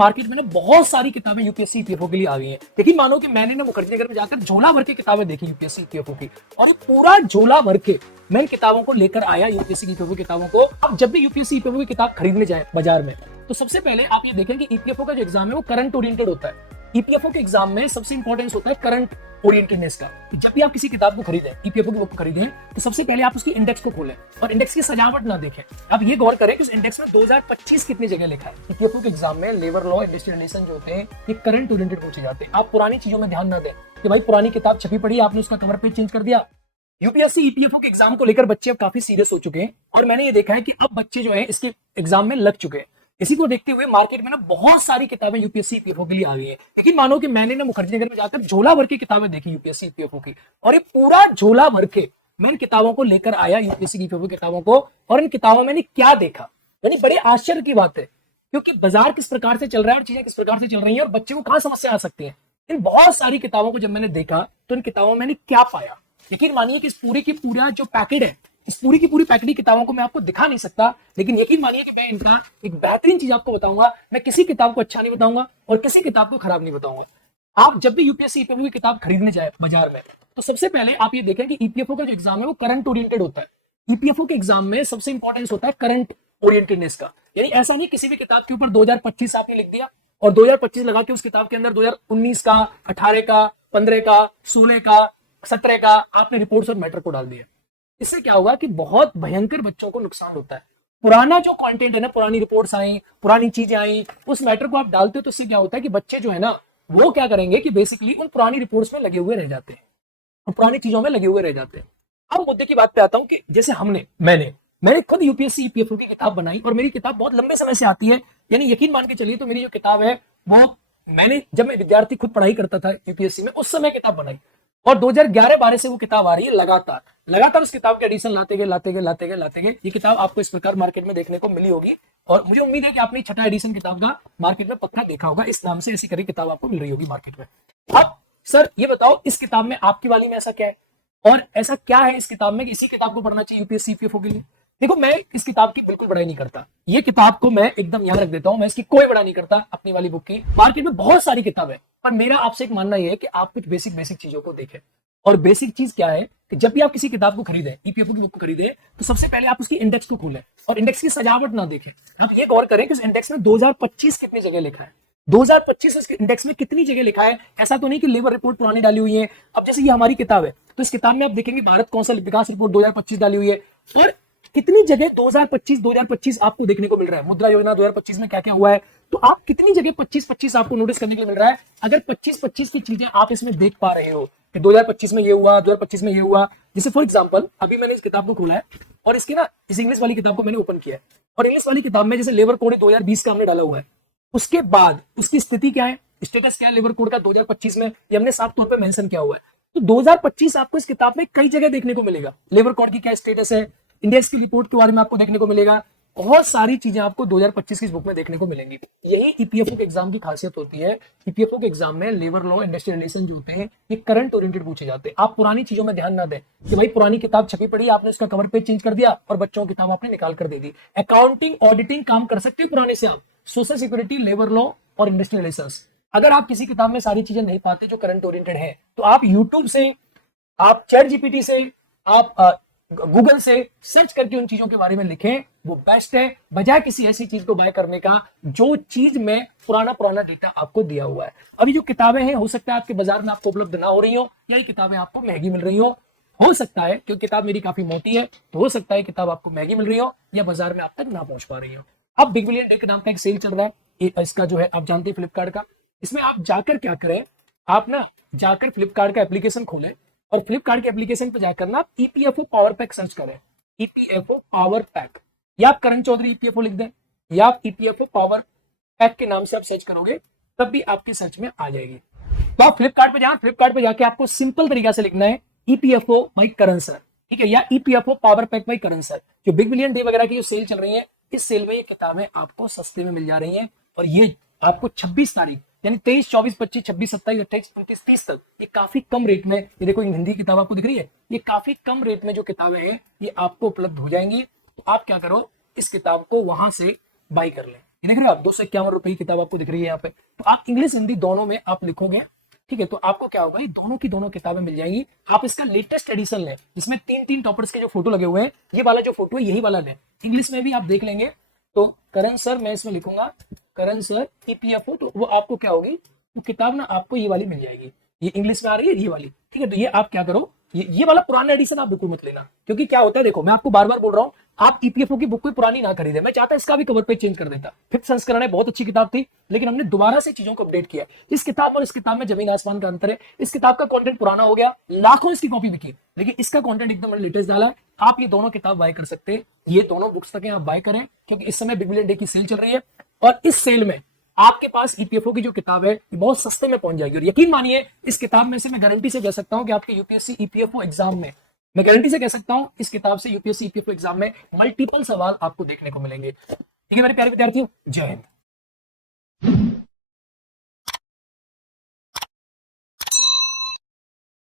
Market में ना बहुत सारी किताबें यूपीएससी ईपीएफओ के लिए आ गई हैं। लेकिन मानो कि मैंने ना मुखर्जी नगर में जाकर झोला भर के किताबें देखी यूपीएससी ईपीएफओ की, और ये पूरा झोला भर के मैं इन किताबों को लेकर आया यूपीएससी ईपीएफओ की किताबों को। अब जब भी यूपीएससी ईपीएफओ की किताब खरीदने जाए बाजार में, तो सबसे पहले आप ये देखें कि ईपीएफओ का जो एग्जाम है वो करंट ओरिएंटेड होता है। ईपीएफओ के एग्जाम में सबसे इंपॉर्टेंस होता है करंट ओरिएंटेडनेस का। जब भी आप किसी किताब को खरीदें, ईपीएफओ की बुक खरीदें, तो सबसे पहले आप उसकी इंडेक्स को खोलें और इंडेक्स की सजावट ना देखें। आप ये गौर करें कि उस इंडेक्स में 2025 कितनी जगह लिखा है। ईपीएफओ के एग्जाम में लेबर लॉ, इंडस्ट्रियल रिलेशन जो होते हैं ये करंट ओरिएंटेड पूछे जाते हैं। आप पुरानी चीजों में ध्यान ना दें कि भाई पुरानी किताब छपी पड़ी, आपने उसका कवर पेज चेंज कर दिया। यूपीएससी ईपीएफओ के एग्जाम को लेकर बच्चे अब काफी सीरियस हो चुके हैं, और मैंने ये देखा है कि अब बच्चे जो है इसके एग्जाम में लग चुके हैं। इसी को देखते हुए मार्केट में ना बहुत सारी किताबें यूपीएससी ईपीएफओ के लिए आ गई है। लेकिन मानो कि मैंने ना मुखर्जी नगर में जाकर झोला भर के किताबें देखी यूपीएससी ईपीएफओ की, और ये पूरा झोला भर के मैं इन किताबों को लेकर आया यूपीएससी ईपीएफओ की किताबों को। और इन किताबों में मैंने क्या देखा, यानी बड़े आश्चर्य की बात है, क्योंकि बाजार किस प्रकार से चल रहा है और चीजें किस प्रकार से चल रही हैं और बच्चे को कहां समस्या आ सकती है। इन बहुत सारी किताबों को जब मैंने देखा तो इन किताबों में मैंने क्या पाया, यकीन मानिए कि इस पूरी की पूरा जो पैकेट है, इस पूरी की पूरी पैकेट किताबों को मैं आपको दिखा नहीं सकता, लेकिन यकीन मानिए कि मैं इनका एक बेहतरीन चीज आपको बताऊंगा। मैं किसी किताब को अच्छा नहीं बताऊंगा और किसी किताब को खराब नहीं बताऊंगा। आप जब भी यूपीएससी ईपीएफओ की किताब खरीदने जाए बाजार में, तो सबसे पहले आप ये देखें कि ईपीएफओ का जो एग्जाम है वो करंट ओरिएंटेड होता है। ईपीएफओ के एग्जाम में सबसे इंपॉर्टेंस होता है करंट ओरिएंटेडनेस का। यानी ऐसा नहीं किसी भी किताब के ऊपर 2025 आपने लिख दिया और 2025 लगा के उस किताब के अंदर 2019 का, 18 का, 15 का, 16 का, 17 का आपने रिपोर्ट्स और मैटर को डाल दिया। इससे क्या होगा कि बहुत भयंकर बच्चों को नुकसान होता है। पुराना जो कंटेंट है ना, पुरानी रिपोर्ट्स आई, पुरानी चीजें आई, उस मैटर को आप डालते हो तो इससे क्या होता है कि बच्चे जो है ना वो क्या करेंगे कि बेसिकली उन पुरानी रिपोर्ट्स में लगे हुए रह जाते हैं और पुरानी चीजों में लगे हुए रह जाते हैं। अब मुद्दे की बात पे आता हूं कि जैसे मैंने खुद यूपीएससी ईपीएफओ की किताब बनाई, और मेरी किताब बहुत लंबे समय से आती है। यानी यकीन मान के चलिए तो मेरी जो किताब है वो मैंने जब मैं विद्यार्थी खुद पढ़ाई करता था यूपीएससी में, उस समय किताब बनाई, और 2011-12 से वो किताब आ रही है लगातार उस किताब के एडिशन लाते गए। ये किताब आपको इस प्रकार मार्केट में देखने को मिली होगी, और मुझे उम्मीद है कि आपने छठा एडिशन किताब का मार्केट में पक्का देखा होगा। इस नाम से ऐसी करी किताब आपको मिल रही होगी मार्केट में। अब सर ये बताओ, इस किताब में, आपकी वाली में ऐसा क्या है, और ऐसा क्या है इस किताब में कि इसी किताब को पढ़ना चाहिए यूपीएससी ईपीएफओ के लिए? देखो, मैं इस किताब की बिल्कुल बड़ाई नहीं करता, ये किताब को मैं एकदम यहां रख देता हूं, मैं इसकी कोई बड़ा नहीं करता अपनी वाली बुक की। मार्केट में बहुत सारी किताब है, पर मेरा आपसे एक मानना यह है कि आप कुछ बेसिक चीजों को देखें। और बेसिक चीज क्या है कि जब भी आप किसी किताब को खरीदें, ईपीएफओ की बुक को खरीदें, तो सबसे पहले आप उसकी इंडेक्स को खोलें और इंडेक्स की सजावट ना देखें। आप ये गौर करें कि उस इंडेक्स में 2025 कितनी जगह लिखा है, 2025 इस इंडेक्स में कितनी जगह लिखा है। ऐसा तो नहीं कि लेबर रिपोर्ट पुरानी डाली हुई है। अब जैसे ये हमारी किताब है, तो इस किताब में आप देखेंगे भारत कौशल विकास रिपोर्ट 2025 डाली हुई है, और कितनी जगह 2025 आपको देखने को मिल रहा है। मुद्रा योजना 2025 में क्या क्या हुआ है, तो आप कितनी जगह 25 आपको नोटिस करने के लिए मिल रहा है। अगर 25 की चीजें आप इसमें देख पा रहे हो कि 2025 में ये हुआ, 2025 में ये हुआ। जैसे फॉर एग्जांपल अभी मैंने इस किताब को खोला है और इसकी ना इस इंग्लिश वाली किताब को मैंने ओपन किया है, और इंग्लिश वाली किताब में जैसे लेबर कोड 2020 का हमने डाला हुआ है, उसके बाद उसकी स्थिति क्या है, स्टेटस क्या है लेबर कोड का 2025 में, ये हमने साफ तौर पे मेंशन किया हुआ है। तो 2025 आपको इस किताब में कई जगह देखने को मिलेगा। लेबर कोड की क्या स्टेटस है, इंडेक्स की रिपोर्ट के बारे में आपको देखने को मिलेगा। बहुत सारी चीजें आपको 2025 की इस बुक में देखने को मिलेंगी। यही ईपीएफओ के एग्जाम की खासियत होती है। ईपीएफओ के एग्जाम में लेबर लॉ, इंडस्ट्रियल रिलेशन जो होते हैं ये करंट ओरिएंटेड पूछे जाते हैं। आप पुरानी चीजों में ध्यान ना दें कि भाई पुरानी किताब छपी पड़ी, आपने उसका कवर पेज चेंज कर दिया और बच्चों की किताब आपने निकाल कर दे दी। अकाउंटिंग, ऑडिटिंग काम कर सकते हैं पुराने से आप, सोशल सिक्योरिटी, लेबर लॉ और इंडस्ट्रियल रिलेशंस। अगर आप किसी किताब में सारी चीजें नहीं पाते जो करंट ओरिएंटेड है, तो आप यूट्यूब से, आप चैट जीपीटी से, आप गूगल से सर्च करके उन चीजों के बारे में लिखें, वो बेस्ट है, बजाय किसी ऐसी चीज को बाय करने का जो चीज में पुराना डेटा आपको दिया हुआ है। अभी जो किताबें हैं, हो सकता है आपके बाजार में आपको उपलब्ध ना हो रही हो, या ये किताबें आपको महंगी मिल रही हो सकता है, क्योंकि किताब मेरी काफी मोटी है, तो हो सकता है किताब आपको महंगी मिल रही हो या बाजार में आप तक ना पहुंच पा रही हो। अब बिग बिलियन डे के नाम का एक सेल चल रहा है, इसका जो है आप जानते हैं फ्लिपकार्ट का। इसमें आप जाकर क्या करें, आप ना जाकर फ्लिपकार्ट का एप्लीकेशन खोलें और फ्लिपकार्ट के एप्लीकेशन पे जाकर ना ईपीएफओ पावर पैक सर्च करें, ईपीएफओ पावर पैक, या आप करण चौधरी ईपीएफओ लिख दें, या आप ईपीएफओ पावर पैक के नाम से आप सर्च करोगे तब भी आपकी सर्च में आ जाएगी। तो आप फ्लिपकार्ट पे जाएं, फ्लिपकार्ट पे जाके आपको सिंपल तरीका से लिखना है ईपीएफओ बाय करण सर, ठीक है, या ईपीएफओ पावर पैक बाय करण सर। जो बिग बिलियन डे वगैरह की जो सेल चल रही है, इस सेल में ये किताबें आपको सस्ते में मिल जा रही हैं, और ये आपको 26 तारीख यानी 23, 24, 25, 26, 27, 28, 29, 30 तक ये काफी कम रेट में, ये देखो हिंदी किताब आपको दिख रही है, ये काफी कम रेट में जो किताबें हैं ये आपको उपलब्ध हो जाएंगी। तो आप क्या करो, इस किताब को वहां से बाय कर लें। ये देख रहे हो आप, 251 रुपए की किताब आपको दिख रही है यहाँ पे। तो आप इंग्लिश हिंदी दोनों में आप लिखोगे, ठीक है, तो आपको क्या होगा, ये दोनों की दोनों किताबें मिल जाएंगी। आप इसका लेटेस्ट एडिशन लें, जिसमें 3 टॉपर्स के जो फोटो लगे हुए हैं, ये वाला जो फोटो है यही वाला लें। इंग्लिश में भी आप देख लेंगे, तो करण सर, मैं इसमें लिखूंगा करण सर ईपीएफओ, तो वो आपको क्या होगी, वो किताब ना आपको ये वाली मिल जाएगी। ये इंग्लिश में आ रही है ये वाली, ठीक है। तो ये आप क्या करो, ये वाला पुराना एडिशन आप बिल्कुल मत लेना, क्योंकि क्या होता है, देखो मैं आपको बार बार बोल रहा हूँ, आप ईपीएफओ की बुक कोई पुरानी ना खरीदे। मैं चाहता इसका भी कवर पेज चेंज कर देता। 5th संस्करण है, बहुत अच्छी किताब थी, लेकिन हमने दोबारा से चीजों को अपडेट किया। इस किताब और इस किताब में जमीन आसमान का अंतर है। इस किताब का कंटेंट पुराना हो गया, लाखों इसकी कॉपी बिकी, लेकिन इसका कंटेंट एकदम लेटेस्ट डाला। आप ये दोनों किताब बाय कर सकते हैं, ये दोनों बुक्स तक आप बाय करें, क्योंकि इस समय बिग बिलियन डे की सेल चल रही है, और इस सेल में आपके पास ईपीएफओ की जो किताब है ये बहुत सस्ते में पहुंच जाएगी। और यकीन मानिए, इस किताब में से मैं गारंटी से कह सकता हूं कि आपके यूपीएससी ईपीएफओ एग्जाम में, मैं गारंटी से कह सकता हूं, इस किताब से यूपीएससी ईपीएफओ एग्जाम में मल्टीपल सवाल आपको देखने को मिलेंगे। ठीक है मेरे प्यारे विद्यार्थियों, जय हिंद।